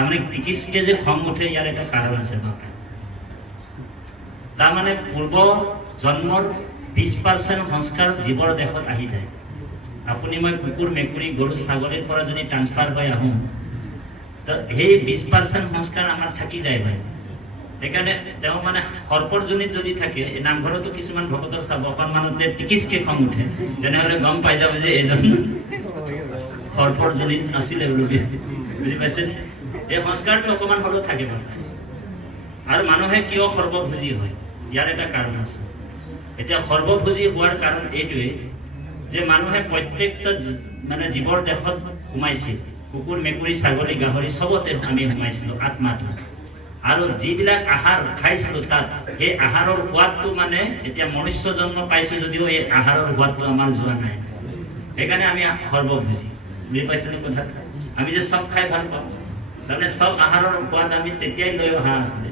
তাৰমানে টিকিচকে যে খং উঠে ইয়াৰ এটা কাৰণ আছে বাপা তাৰমানে পূৰ্ব জন্মৰ 20% সংস্কাৰ জীৱৰ দেহত আহি যায় আপুনি মই কুকুৰ মেকুৰী গৰু ছাগলীৰ পৰা যদি ট্ৰান্সফাৰ হৈ আহোঁ তো সেই 20% সংস্কাৰ আমাৰ থাকি যায় ভাই সেইকাৰণে তেওঁ মানে সৰ্পৰজনীত যদি থাকে এই নামঘৰতো কিছুমান ভকতৰ চাব অকণমানতে টিকিচকে খং উঠে তেনেহ'লে গম পাই যাব যে এইজন সৰ্পৰজনীত আছিলে বুলি বুজি পাইছে এই সংস্কাৰটো অকণমান হ'লেও থাকে মানে আৰু মানুহে কিয় সৰ্বভোজী হয় ইয়াৰ এটা কাৰণ আছে এতিয়া সৰ্বভোজী হোৱাৰ কাৰণ এইটোৱে যে মানুহে প্ৰত্যেকটা মানে জীৱৰ দেহত সোমাইছিল কুকুৰ মেকুৰী ছাগলী গাহৰি চবতে আমি সোমাইছিলোঁ আত্মাটো আৰু যিবিলাক আহাৰ খাইছিলোঁ তাত সেই আহাৰৰ সোৱাদটো মানে এতিয়া মনুষ্য জন্ম পাইছোঁ যদিও এই আহাৰৰ সোৱাদটো আমাৰ যোৱা নাই সেইকাৰণে আমি সৰ্বভোজী বুজি পাইছেনে কথা আমি যে চব খাই ভাল পাওঁ তাৰমানে চব আহাৰৰ সোৱাদ আমি তেতিয়াই লৈ অহা আছিলে